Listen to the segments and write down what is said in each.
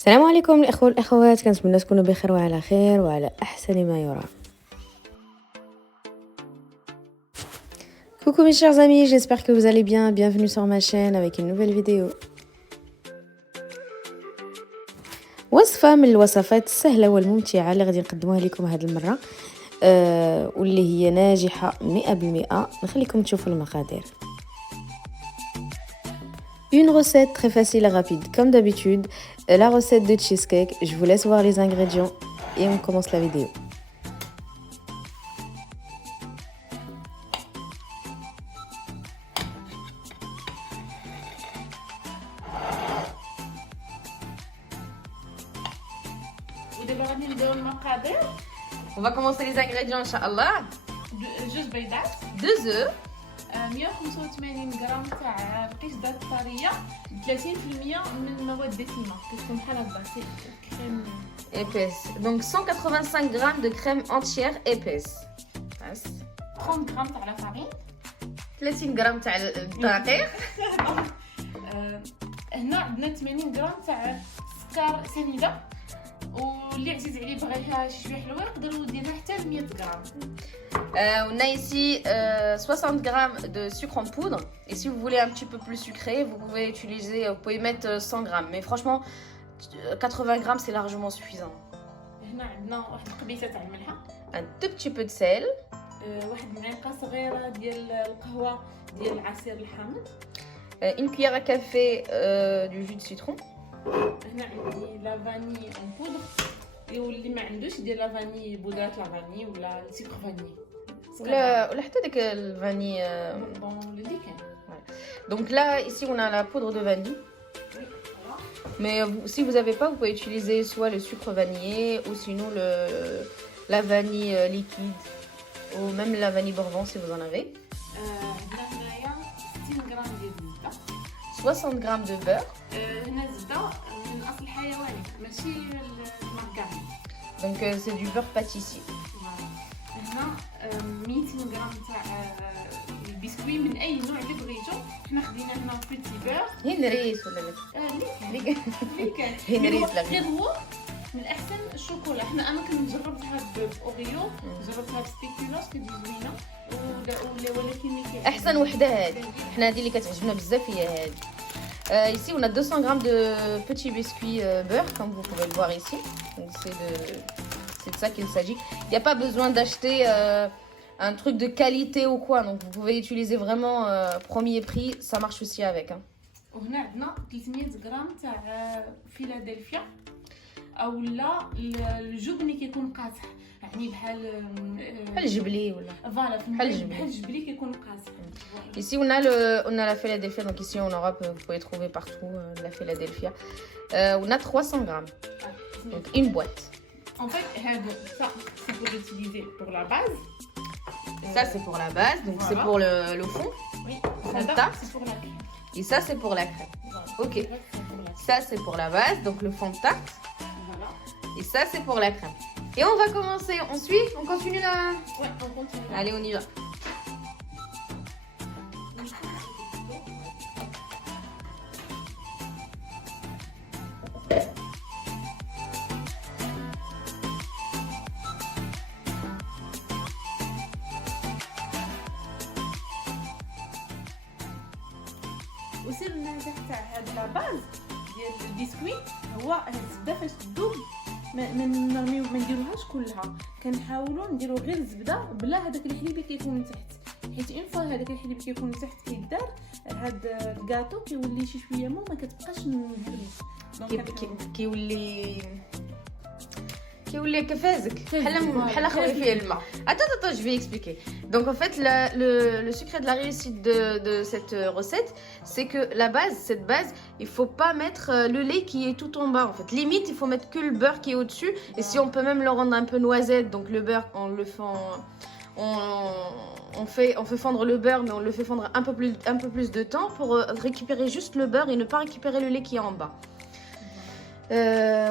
السلام عليكم الإخوة والأخوات، كنتمنى تكونوا بخير وعلى خير وعلى أحسن ما يرام. Coucou mes chers amis, j'espère que vous allez bien. Bienvenue sur ma chaîne avec une nouvelle vidéo. وصفة من الوصفات السهلة والممتعة اللي غادي نقدموها لكم هذه المرة واللي هي ناجحة 100%. نخليكم تشوفوا المقادير. Une recette très facile et rapide comme d'habitude, la recette de cheesecake. Je vous laisse voir les ingrédients et on commence la vidéo. On va commencer les ingrédients, Inch'Allah. جوج بيضات 2 œufs, 185 غرام تاع قشطه ذات طريه 30% من المواد الدسمه كتكون بحال هكا كريم épaisse. Donc 185 g de crème entière épaisse. 30 غرام تاع لا فارين 30 g تاع الدقيق. هنا عندنا 80 غرام تاع سكر سنيده واللي عزيز عليه بغاها شي شويه حلوه يقدر يديرها حتى 100 غرام. On a ici 60 g de sucre en poudre. Et si vous voulez un petit peu plus sucré, vous pouvez utiliser, vous pouvez mettre 100 g. Mais franchement, 80 g c'est largement suffisant. هنا عندنا واحد القبيصه تاع الملحه. Un tout petit peu de sel. واحد المعلقه صغيره ديال القهوه ديال العصير الحامض. Une cuillère à café du jus de citron. هنا عندي لا فاني اون بودر واللي ما عندوش يدير لا فاني بودرات لا فاني ولا سكر فاني ولا حتى داك الفاني بون اللي كان. Donc là ici on a la poudre de vanille. Mais si vous n'avez pas, vous pouvez utiliser soit le sucre vanillé ou sinon la vanille liquide ou même la vanille bourbon si vous en avez. 60 g de beurre. هنا زبده من اصل حيواني ماشي المارغرين. Donc c'est du beurre pâtissier. هنا 200 غرام تاع البسكوي من اي نوع اللي بغيتو. حنا خدينا هنا بيتي بور هنريس ولا لا؟ اللي كان هنريس لا غير هو من احسن الشوكولا. انا كنت جربتها باوغيو جربتها بسبيكولوس كتجي زوينه ولكن احسن وحده هذه. حنا هذه اللي كتعجبنا بزاف هي هذه. Ici, on a 200 g de petits biscuits beurre, comme vous pouvez le voir ici. C'est de ça qu'il s'agit. Il n'y a pas besoin d'acheter un truc de qualité ou quoi. Donc, vous pouvez utiliser vraiment premier prix. Ça marche aussi avec. Hein. وهنا عندنا 300 غرام تاع فيلادلفيا او لا الجبن اللي كيكون قاصح يعني بحال الجبلي ولا فوالا بحال الجبلي كيكون قاصح. Ici on a la Philadelphia, donc ici en Europe vous pouvez trouver partout la Philadelphia. On a 300 g, donc une boîte. En fait, ça c'est pour utiliser pour la base. Ça c'est pour la base, donc voilà. C'est pour le fond. Oui. Ça c'est pour la crème. Et ça c'est pour la crème. Voilà. Ok. Ça c'est pour la base, donc le fond de tarte. Voilà. Et ça c'est pour la crème. Et on va commencer. On suit? On continue là? Ouais, on continue. Allez, on y va. وسير النجاح تاع هاد لا باز ديال البسكوي هو الزبده فاش تذوب ما نديروهاش كلها. كنحاولوا نديرو غير الزبده بلا هذاك الحليب اللي كيكون تحت، حيت اون فوا هذاك الحليب اللي كيكون تحت كيدار هاد الكاطو كيولي شي شويه ما كتبقاش كيولي كفازك بحال خوي فيه الماء. Attends, je vais expliquer. Donc en fait le secret de la réussite de cette recette, c'est que cette base, il faut pas mettre le lait qui est tout en bas en fait. Limite, il faut mettre que le beurre qui est au-dessus et si on peut même le rendre un peu noisette, donc le beurre on fait fondre le beurre mais on le fait fondre un peu plus de temps pour récupérer juste le beurre et ne pas récupérer le lait qui est en bas.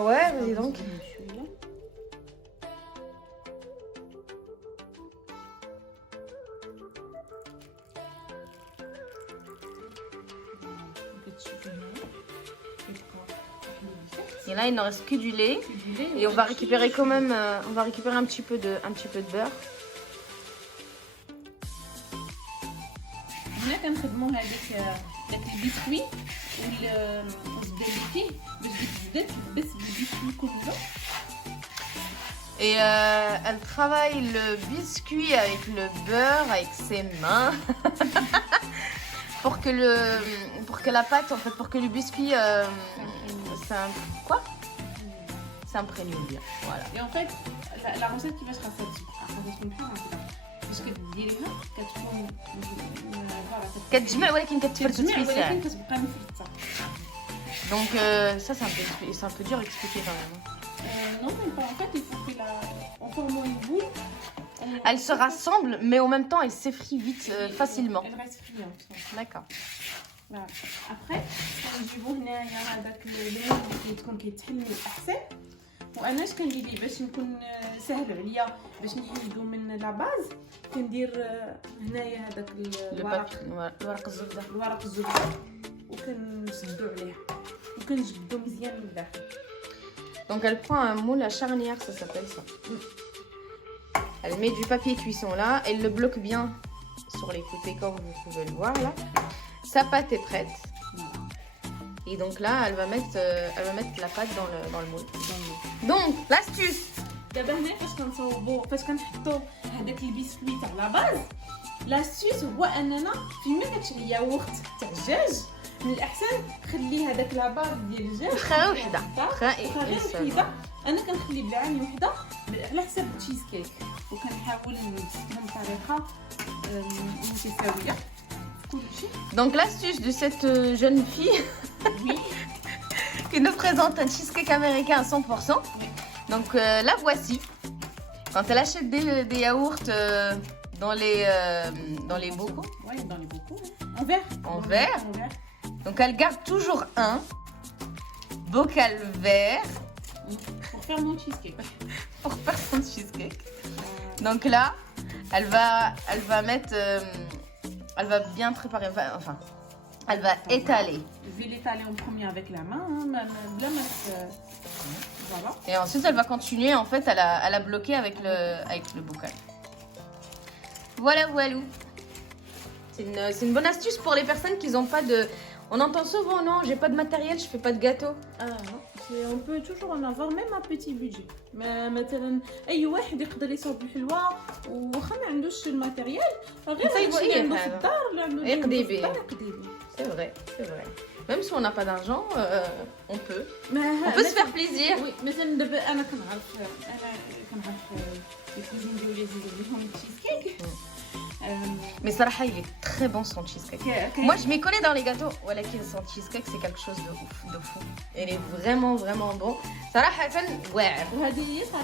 Ouais, vas-y donc. Et là, il ne reste que du lait. Et on va récupérer quand même, on va récupérer un petit peu de beurre. هنا كنخدموا داك البسكوي والزبده اللي فيه باش الزبده تلبس بالبسكوي كله. Et elle travaille le biscuit avec le beurre, avec ses mains. pour que la pâte, en fait, pour que le biscuit s'imprègne bien. Voilà. Et en fait, la recette كيفاش خاصها تكون بحال هكا. باش كديريها كتكون كتجمع ولكن كتفرز كتجمع في ساعة. ولكن كتبقى مفرطه. Donc ça c'est un peu dur à expliquer quand même. Non, même pas. En fait, il faut qu'on forme une boule. Elle se rassemble, mais en même temps elle s'effrite vite, facilement. Elle reste friante. D'accord. Voilà. Après, كنجيبو هنايا هذاك المول اللي تكون كيتحل احسن. وانا اش كندير ليه باش نكون سهل عليا باش نحيدو من لا باز كندير هنايا هذاك الورق الزبدة. الورق الزبده وكنشدو عليه وكنجبدو مزيان من الداخل. Donc elle prend un moule à charnière, ça s'appelle ça. Elle met du papier cuisson là, elle le bloque bien sur les côtés comme vous pouvez le voir là. Sa pâte est prête. Et donc là, elle va mettre la pâte dans le moule. Donc, l'astuce. دابا هنا فاش كنحطو هذاك البسكويت على لا باز لاستيس هو اننا فيما كتشري ياغورت تاع الدجاج من الاحسن خلي هذاك لا باز ديال الدجاج خا وحده وحده انا كنخلي بالعاني وحده على حساب التشيز كيك وكنحاول نستخدم طريقه متساويه كلشي. Donc l'astuce de cette jeune fille qui nous présente un cheesecake américain à 100%. Donc la voici. Quand elle achète des yaourts dans les bocaux. Oui, dans les bocaux. En verre. En verre. Donc elle garde toujours un bocal vert. Pour faire mon cheesecake. Pour faire son cheesecake. Donc là, elle va mettre, elle va bien préparer. Enfin, elle va étaler. Je vais l'étaler en premier avec la main, voilà. Et ensuite, elle va continuer en fait à la bloquer avec le bocal. Voilà, voilà. C'est une bonne astuce pour les personnes qui n'ont pas de... On entend souvent, non, j'ai pas de matériel, je fais pas de gâteau. Ah non, on peut toujours en avoir même un petit budget. Mais مثلا أي واحد يقدر يصاوب الحلوى وخا ما عندوش الماتيريال غير يمشي عنده في الدار ولا عنده يقضي به. يقضي به. C'est vrai, c'est vrai. Même si on n'a pas d'argent, on peut. On peut se faire plaisir. Oui, مثلا دابا أنا كنعرف الكوزين ديالي اللي تشيز كيك. Mais Sarah, il est très bon son cheesecake. Moi, je m'y connais dans les gâteaux. Voilà, son cheesecake, c'est quelque chose de fou. Il est vraiment, vraiment bon. صراحة واعر.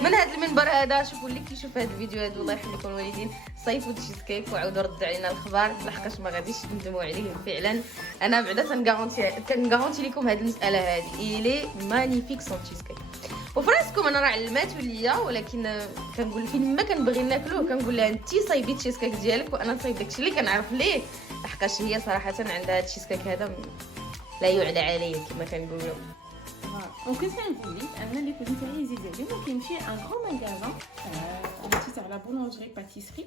من هذا المنبر هذا شوفوا اللي كيشوف هذا الفيديو هذا الله يخليكم الوالدين صيفوا التشيزكيك وعاودوا ردوا علينا الخبر لحقاش ما غاديش تندموا عليه فعلا. انا بعدا كنغارونتي لكم هذه المسألة هذه. Il est magnifique son cheesecake. وفراسكم انا راه علماتو ليا ولكن كنقول فين ما كنبغي ناكلوه كنقول لها انت صايبي التشيزكيك ديالك وانا نصايب داكشي اللي كنعرف ليه لحقاش هي صراحه عندها التشيزكيك هذا لا يعلى عليه كما كنقولوا. وكنت كنقول لك ان اللي كنت عزيزه عليهم كيمشي ان غران ماغازان اللي تاع لا بولونجري باتيسري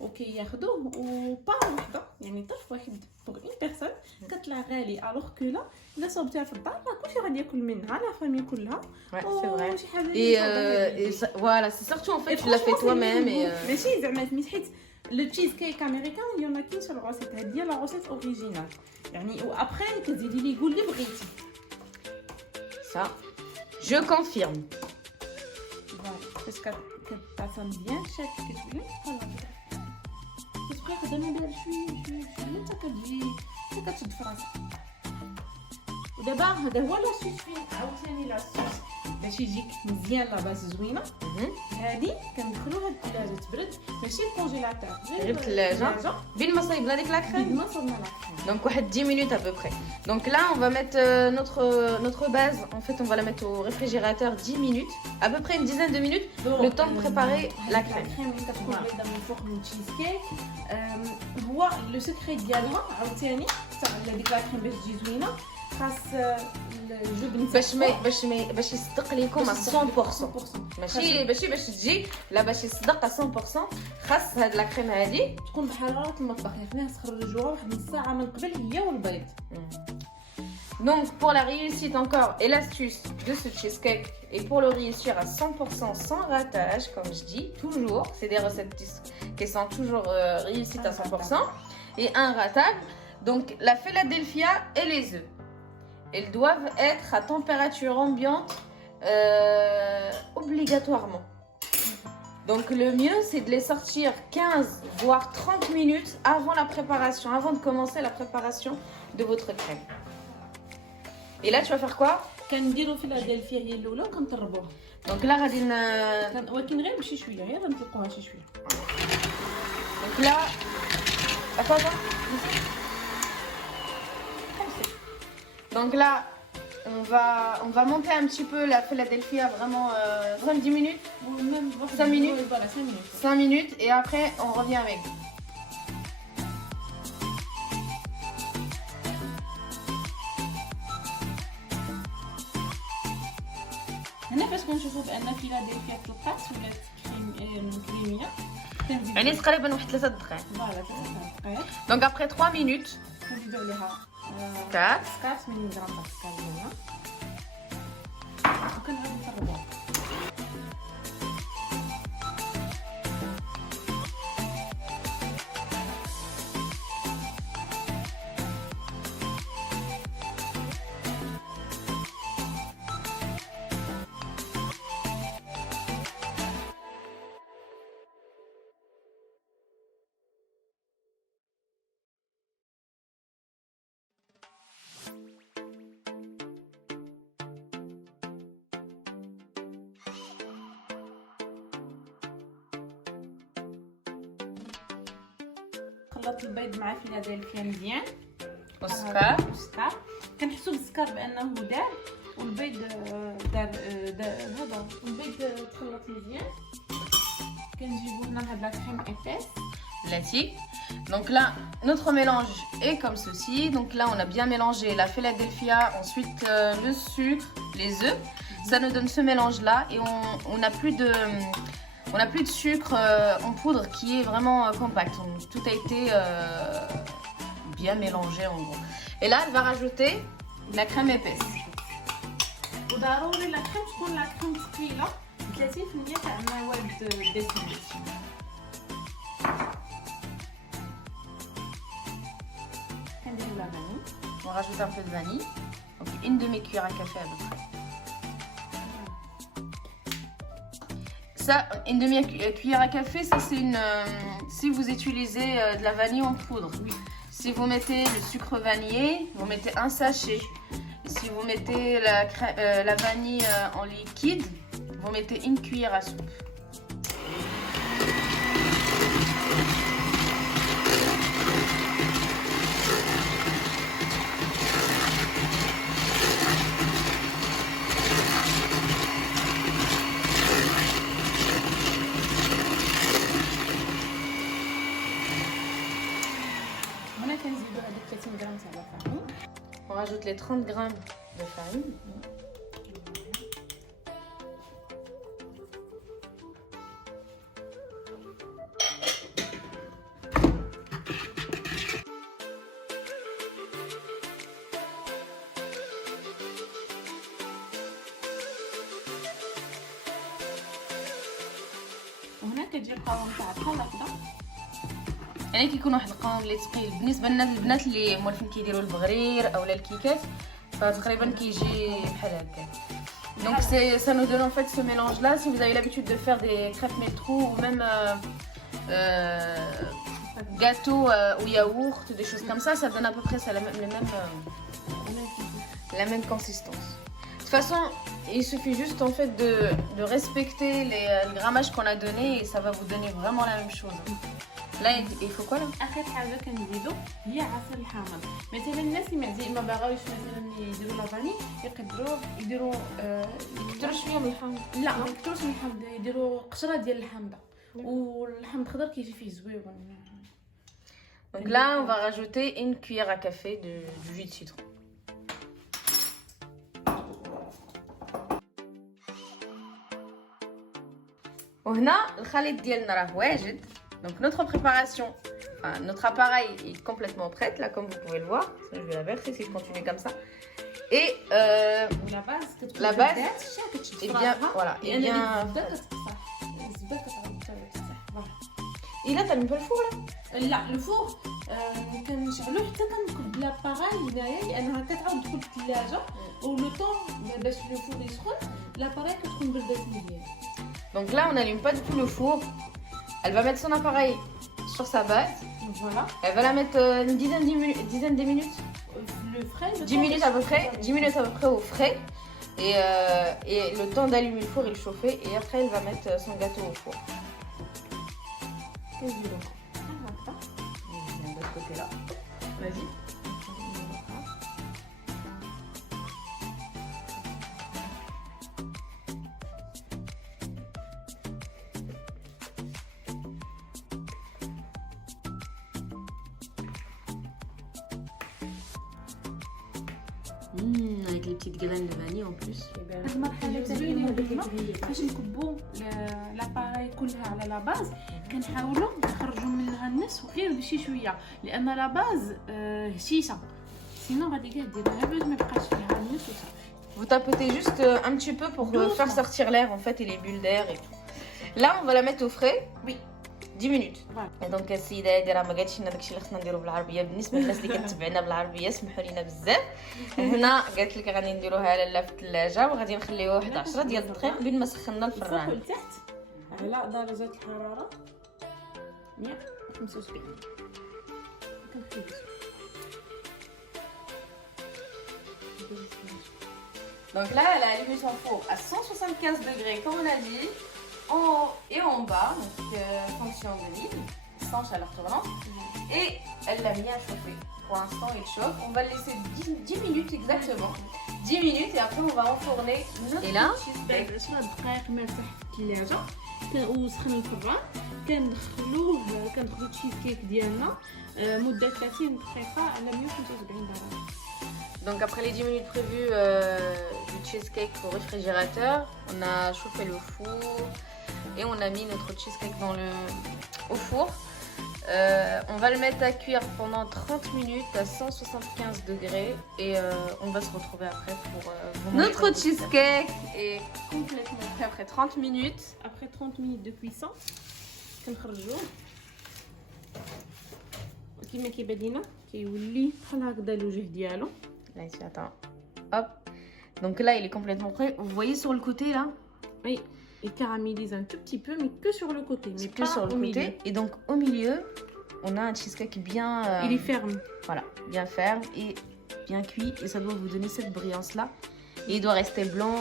وكياخذوه وبار وحده يعني طرف واحد بوغ اون بيرسون كتطلع غالي الوغ كو لا الا صوبتيها في الدار راه كلشي غادي ياكل منها لا فامي كلها. وشي حاجه et voilà c'est surtout en fait tu l'as fait toi-même et ماشي زعما سميت حيت لو تشيز كيك امريكان يونا كاين شي الروسيت هذه لا روسيت اوريجينال يعني وابخي كتزيدي لي قول اللي بغيتي. Ça, je confirme. Voilà, parce que ça sent bien chaque كتقولي كتبقى خدامه بها شويه حتى كتجي حتى كتشد في راسك. ودابا هذا هو لاصوص فين عاوتاني لاصوص باش يجيك مزيان لا باز زوينه. هذه كندخلوها الثلاجه تبرد ماشي الكونجيلاتور غير الثلاجه بين ما صايبنا ديك لا كريم. بين ما صايبنا لا كريم. Donc واحد 10 minutes à peu près. Donc là on va mettre notre base, en fait on va la mettre au réfrigérateur 10 minutes, à peu près une dizaine de minutes, le temps de préparer la crème. اللي كتكون بيضه من فوق من تشيز كيك هو لو سكري ديالها عاوتاني تاع ديك لا كريم باش تجي زوينه خاص الجبن باش يصدق لكم 100%. ماشي باش تجي لا باش يصدق 100%. خاص هاد لا كريم هادي تكون بحراره المطبخ، يعني خلينا نخرجوها واحد نص ساعه من قبل هي والبيض. Donc pour la réussite encore et l'astuce de ce cheesecake et pour le réussir à 100% sans ratage, comme je dis toujours, c'est des recettes qui sont toujours réussites à 100% et inratables. Donc la Philadelphia et les œufs, elles doivent être à température ambiante obligatoirement. Donc le mieux c'est de les sortir 15 voire 30 minutes avant la préparation, avant de commencer la préparation de votre crème. Et là tu vas faire quoi? كنديروا فيلادلفيا هي الاولى وكنطربوها. Donc là غادي ولكن غير بشي شويه، غير غنطلقوها شي شويه. Donc là attends. Donc là on va monter un petit peu la Philadelphia vraiment 5-10 minutes. 5 minutes. Voilà, 5 minutes. 5 minutes et après on revient avec. هنا باش كنشوفوا بان فيلادلفيا طلقات ولات كريميه كنزيدوا يعني تقريبا واحد 3 دقائق. فوالا 3 دقائق. Donc après 3 minutes كنزيدوا عليها 4 ملغ تاع السكر هنا وكنعاودو نطربوها. خلطت البيض مع فيلادلفيا مزيان والسكر. كنحسوا بالسكر بانه دار والبيض دار هذا البيض تخلط مزيان. كنجيبو هنا هاد لا كريم épaisse lactique. Donc là notre mélange est comme ceci. Donc là on a bien mélangé la Philadelphia, ensuite le sucre, les œufs. Ça nous donne ce mélange là et on n'a plus de sucre en poudre qui est vraiment compact. Donc, tout a été bien mélangé en gros. Et là elle va rajouter la crème épaisse. وضروري لا كريم تكون لا كريم ثقيله 30% تاع المواد الدسمه. كنديرو لا فاني. On rajoute un peu de vanille. Donc une demi-cuillère à café à peu près. Ça, une demi-cuillère à café, ça c'est une. Si vous utilisez de la vanille en poudre. Oui. Si vous mettez le sucre vanillé, vous mettez un sachet. Si vous mettez la vanille en liquide, vous mettez une cuillère à soupe. هنا كنزيدو هذيك 30 غرام تاع الفاني. On rajoute les 30 grammes de farine. وهنا كتجي القوام تاع بحال هكذا. يعني كيكون واحد القوام اللي ثقيل بالنسبه لنا البنات اللي موالفين كيديروا البغرير اولا الكيكات فتقريبا كيجي بحال هكا. Donc ça nous donne en fait ce mélange là. Si vous avez l'habitude de faire des crêpes métro ou même gâteaux au yaourt, des choses comme ça donne à peu près ça, la même consistance. De toute façon, il suffit juste en fait de respecter le grammage qu'on a donné et ça va vous donner vraiment la même chose. Là, il faut quoi là? اخر حاجه كنزيدو هي عسل الحامض. مثلا الناس اللي ما باغاوش مثلا يديروا لافاني يقدروا يديروا شويه من الحامض. لا ما يكثروش من الحامض، يديروا قشره ديال الحامضه والحامض الخضر كيجي فيه زويون. Donc là, on va rajouter une cuillère à café du jus de citron. وهنا الخليط ديالنا راه واجد. Donc notre préparation, enfin notre appareil est complètement prête là comme vous pouvez le voir. Je vais la verser si je continue comme ça. Et la base est bien voilà, est bien. Et là t'as mis pas le four là? لا الفوق كنشعلو حتى كندخل بلاباراي هنايا لانها كتعاود تدخل في الثلاجه ولو طون باش لو فور يسخن لاباراي كتكون بردات مزيان. Donc là on n'allume pas du tout le four. Elle va mettre son appareil sur sa base. Voilà. Elle va la mettre une dizaine de minutes. Le frais, 10 minutes à peu près, 10 minutes à peu près au frais. Et le temps d'allumer le four et le chauffer. Et après elle va mettre son gâteau au four. كنزيدو De ce côté là. Vas-y. Avec les petites graines de vanille en plus. هاد المرحله الثانيه باش نكبو لاباراي كلها على لا باز كنحاولوا نخرجوا منها النصف غير بشي شويه لان لا باز هشيشه سينو غادي كاع ديرها باش ما يبقاش فيها النصف وصافي. Vous tapotez juste un petit peu pour faire sortir l'air en fait et les bulles d'air et tout. Là on va la mettre au frais. Oui. 10 minutes. Voilà. دونك السيده هادي راه ما قالتش لنا داكشي اللي خصنا نديرو بالعربيه. بالنسبه للناس اللي كتبعنا بالعربيه سمحوا لينا بزاف. هنا قالت لك غادي نديروها لاله في الثلاجه وغادي نخليوها واحد 10 ديال الدقائق بين ما سخنا الفوق الفران. والتحت على درجه الحراره 175 كنخليو. Donc là elle a allumé son four à 175 degrés comme on a dit. En haut et en bas, donc fonction de ligne, sans chaleur tournante. Et elle l'a mis à chauffer. Pour l'instant, il chauffe. On va le laisser 10 minutes exactement. 10 minutes et après on va enfourner. Et là, 10 دقائق ما يرتاح في الثلاجه وسخن الفران كندخلوه التشيز كيك ديالنا مده 30 دقيقه على 175 درجه. donc après les 10 minutes prévues du cheesecake au réfrigérateur, on a chauffé le four et on a mis notre cheesecake au four. On va le mettre à cuire pendant 30 minutes à 175 degrés et on va se retrouver après pour vous montrer. Notre cheesecake est complètement prêt après 30 minutes. Après 30 minutes de cuisson, كنخرجوه كيما كيبان لينا كيولي بحال هكذا الوجه ديالو. Là ici, attends. Hop. Donc là, il est complètement prêt. Vous voyez sur le côté là? Oui. Il caramélise un tout petit peu, mais que sur le côté, mais que pas sur le au côté. milieu. Et donc au milieu, on a un cheesecake bien. Il est ferme. Voilà, bien ferme et bien cuit. Et ça doit vous donner cette brillance là. Et il doit rester blanc.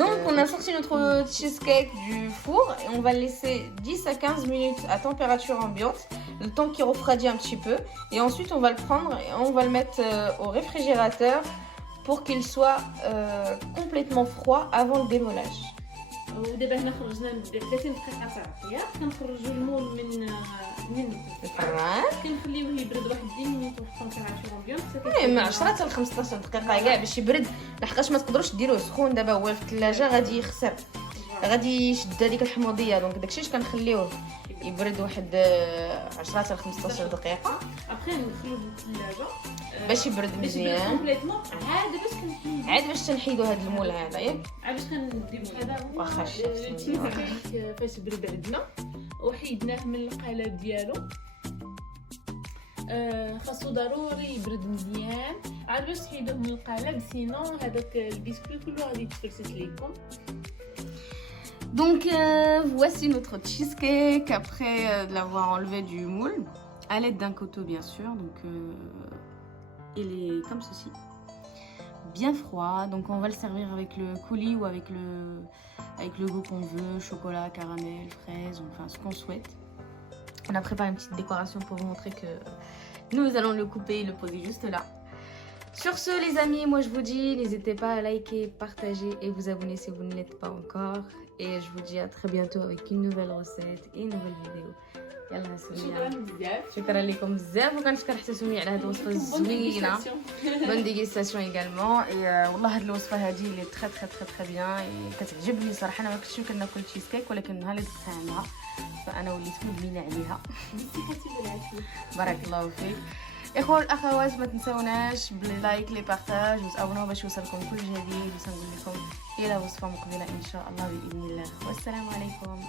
Donc on a sorti notre cheesecake du four et on va le laisser 10 à 15 minutes à température ambiante, le temps qu'il refroidit un petit peu. Et ensuite on va le prendre et on va le mettre au réfrigérateur pour qu'il soit complètement froid avant le démollage. ودابا هنا خرجنا 30 دقيقه صافيه كنخرجوا المول من الفران كنخليوه يبرد واحد 10 مينوت واحد التمبيراتور امبيونط من 10 حتى ل 15 دقيقه كاع باش يبرد لحقاش ما تقدروش ديروه سخون دابا هو في الثلاجه غادي يخسر غادي يشد هذيك الحموضيه دونك داكشي اش كنخليوه يبرد واحد 10 حتى ل 15 دقيقه ابخي ندخلوه للثلاجه باش يبرد مزيان كومبليتوم عاد باش تنحيدو هذا المول هذا ياك عاد باش كنديرو هذا هو واخا التشيزكيك فاش برد عندنا وحيدناه من القالب ديالو خاصو ضروري يبرد مزيان عاد باش تحيدوه من القالب سينو هذاك البسكويت كله غادي يتفرست ليكم. Donc voici notre cheesecake après l'avoir enlevé du moule à l'aide d'un couteau bien sûr. Donc il est comme ceci, bien froid. Donc on va le servir avec le coulis ou avec le goût qu'on veut, chocolat, caramel, fraise, enfin ce qu'on souhaite. On a préparé une petite décoration pour vous montrer que nous allons le couper et le poser juste là. Sur ce les amis, moi je vous dis, n'hésitez pas à liker, partager et vous abonner si vous ne l'êtes pas encore. Et je vous dis à très bientôt avec une nouvelle recette et une nouvelle vidéo. يلا سميه. شكرا بزاف. شكرا لكم بزاف وكنشكر حتى سميه على هذه الوصفه الزوينه. بون ديغيستاسيون ايغالمون. والله هذه الوصفه هذه اللي تخي تخي تخي تخي بيان كتعجبني صراحه. انا ما كنتش كناكل تشيز كيك ولكن النهار اللي دقتها عندها فانا وليت مدمنه عليها. بارك الله فيك. اخوان الاخوات ما تنسوناش باللايك لي بارطاج وتابونوا باش يوصلكم كل جديد. وسنقول لكم الى وصفه مقبله ان شاء الله باذن الله. والسلام عليكم.